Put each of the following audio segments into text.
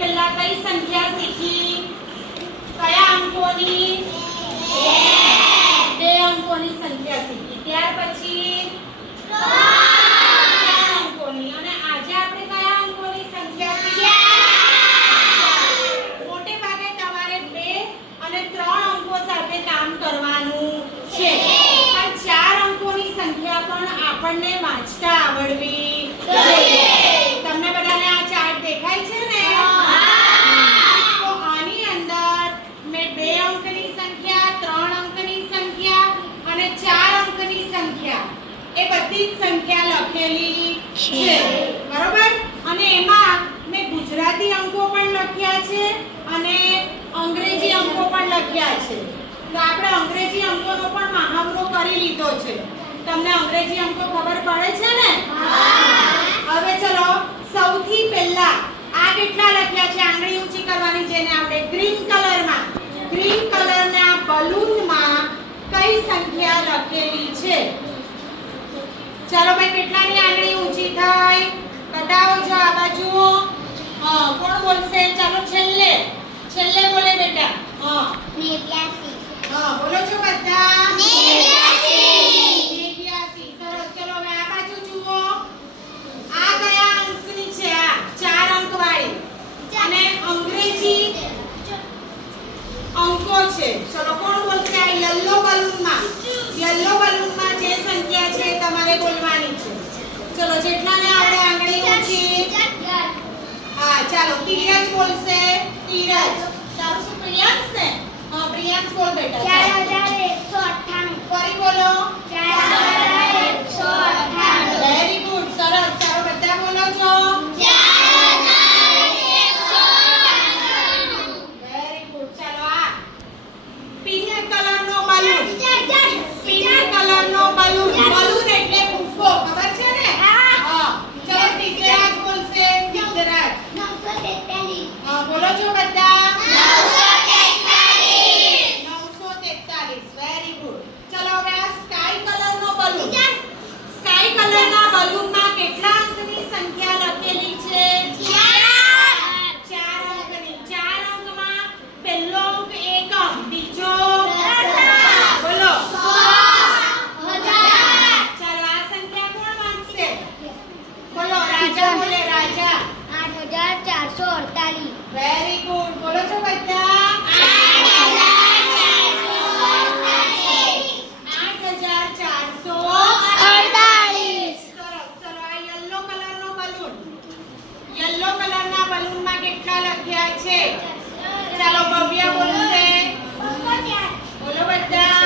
પહેલા કઈ સંખ્યા શીખી? કયા અંકોની? 2 અંકોની સંખ્યા શીખી. ત્યાર પછી 3 અંકોની. અને આજે આપણે કયા અંકોની સંખ્યા શીખી? મોટે ભાગે તમારે 2 અને 3 અંકો સાથે કામ કરવાનું છે. પણ 4 અંકોની સંખ્યા પણ આપણને વાંચતા આવડવી જોઈએ. તમને બધાને આ ચાર્ટ દેખાય છે ને? તો આની અંદર મેં 2 અંકની સંખ્યા, 3 અંકની સંખ્યા અને 4 અંકની સંખ્યા એ બધી જ સંખ્યા લખેલી છે. બરોબર? અને એમાં મેં ગુજરાતી અંકો પણ લખ્યા છે અને અંગ્રેજી અંકો પણ લખ્યા છે. તો આપણે અંગ્રેજી અંકોનો પણ મહાવરો કરી લીધો છે. તમને અંગ્રેજી અંકો ખબર પડે છે ને? હવે ચલો સૌથી પહેલા આ કેટલા લખ્યા છે? આંગળી ઊંચી કરવાની, જેને આપણે ગ્રીન કલરમાં, ગ્રીન કલરના બલૂનમાં કઈ સંખ્યા લખેલી છે? ચાલો ભાઈ, કેટલાની આંગળી ઊંચી થઈ? બતાવો જો આ બાજુ. કોણ બોલશે? ચાલો છેલ્લે બોલે બેટા. 89. બોલો છો બધા? 89. સરસ. ચલો હવે આ બાજુ જુઓ. આ કયા અંકની છે? આ 4 અંક વાળી અને અંગ્રેજી અંકો છે. ચલો કોણ બોલશે? આ યલો બલૂનમાં જે સંખ્યા છે તમારે બોલવાની છે. ચલો જેટલાને આપણે આંગળી ઊંચી. હા ચાલો, ધીરજ બોલશે. ધીરજ. તારું શું પ્રિયાંશ ને? હા પ્રિયાંશ બોલ બેટા. 4198. ફરી બોલો. 4198. Very good. સરસ. ચાલો બધા બોલો છો. Very good. ચાલો આ પિંક કલરનો બલૂન. પિંક કલરનો બલૂન. બલૂન એટલે ફુગ્ગો. ખબર છે ને? હા. ચલો સિદ્ધરાજ બોલશે. સિદ્ધરાજ. 943. બોલો છો બધા. 943. 943. Very good. ચલો હવે આ સ્કાય કલરનો બલૂન. સ્કાય કલરના બલૂનમાં કેટલા અંકની સંખ્યા લખેલી છે? 4 અંકની. 4 અંકમાં પહેલો અંક 1 અંક, બીજો બોલો. ચાલો આ સંખ્યા કોણ વાંચશે? બોલો. રાજા બોલે. રાજા. 8448. Very good. બોલો છો બધા. 8448. સરસ. ચલો આ યલો કલરનો બલૂન. યલો કલરના બલૂનમાં કેટલા લખ્યા છે? ચાલો ભવ્ય બોલશે. બોલો બધા.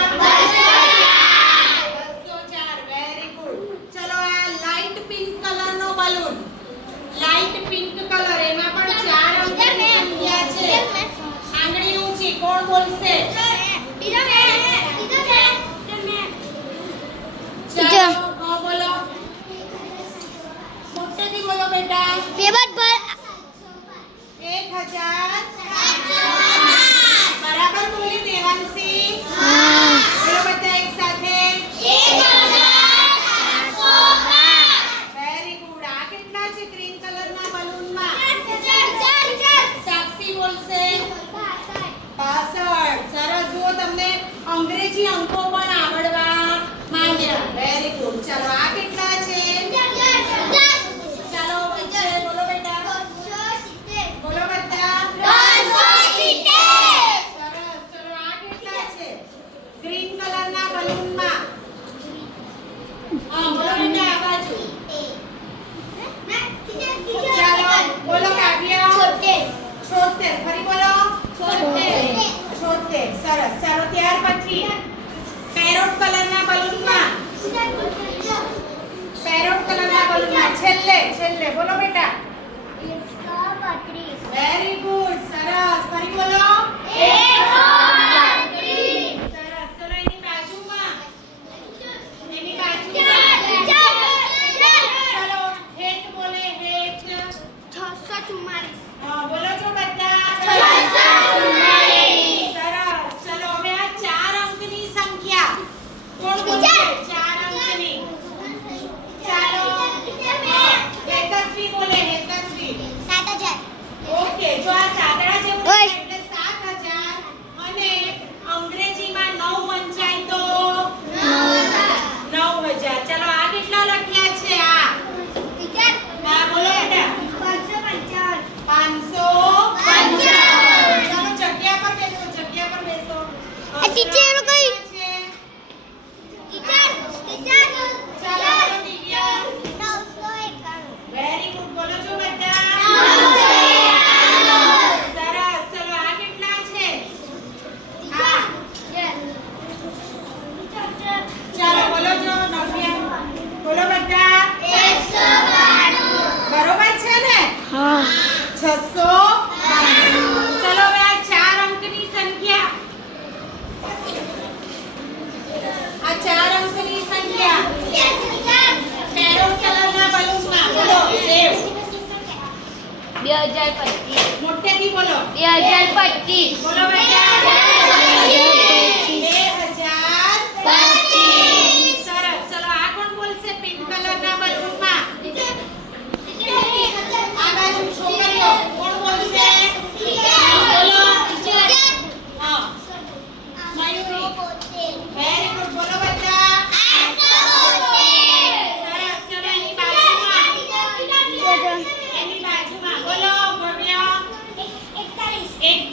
204. Very good. ચલો આ લાઈટ પિંક કલરનો બલૂન. લાઈટ પિંક કલર, એમાં પણ 4 અંકની સંખ્યા છે. આંગળી ઊંચી. કોણ બોલશે? ચાલો બોલો. મોટેથી બોલો બેટા. 1000. બરાબર બોલી દેવાંશી. બોલો બધા એક સાથે. 1705. Very good. આ કેટલા છે ગ્રીન કલરના બલૂનમાં? સાક્ષી બોલશે. 65. સરસ. જુઓ તમને અંગ્રેજી અંકો પણ આવડવા માંડ્યા. Very good. ચાલો આ કેટલા છે? ચાલો વચ્ચે બોલો બેટા. બોલો બધા. સરસ. ચલો આ કેટલા છે ગ્રીન કલરના બલૂનમાં? બોલો બેટા આ બાજુ. ચાલો બોલો કાવ્ય. 76. ફરી બોલો. 76. સરસ. ચાલો ત્યાર પછી પેરોટ કલરના બલૂનમાં. પેરોટ કલરના બલૂનમાં છેલ્લે બોલો બેટા. 132. Very good. સરસ. ફરી બોલો. 132. સરસ. ચલો એની બાજુમાં. ચલો હેટ બોલે. હેટ. 644. બોલો છો બધા. 644. સરસ. ચલો હવે આ 4 અંકની સંખ્યા કોણ બોલશે? 4 અંકની. ચાલો હેતશ્રી બોલે. હેતશ્રી. 7000. ઓકે. જો ચલો હવે આ 4 અંકની સંખ્યા મેરૂન કલરના બલૂનમાં બોલો દેવ 2025 મોટેથી બોલો 2025 બોલો બેટા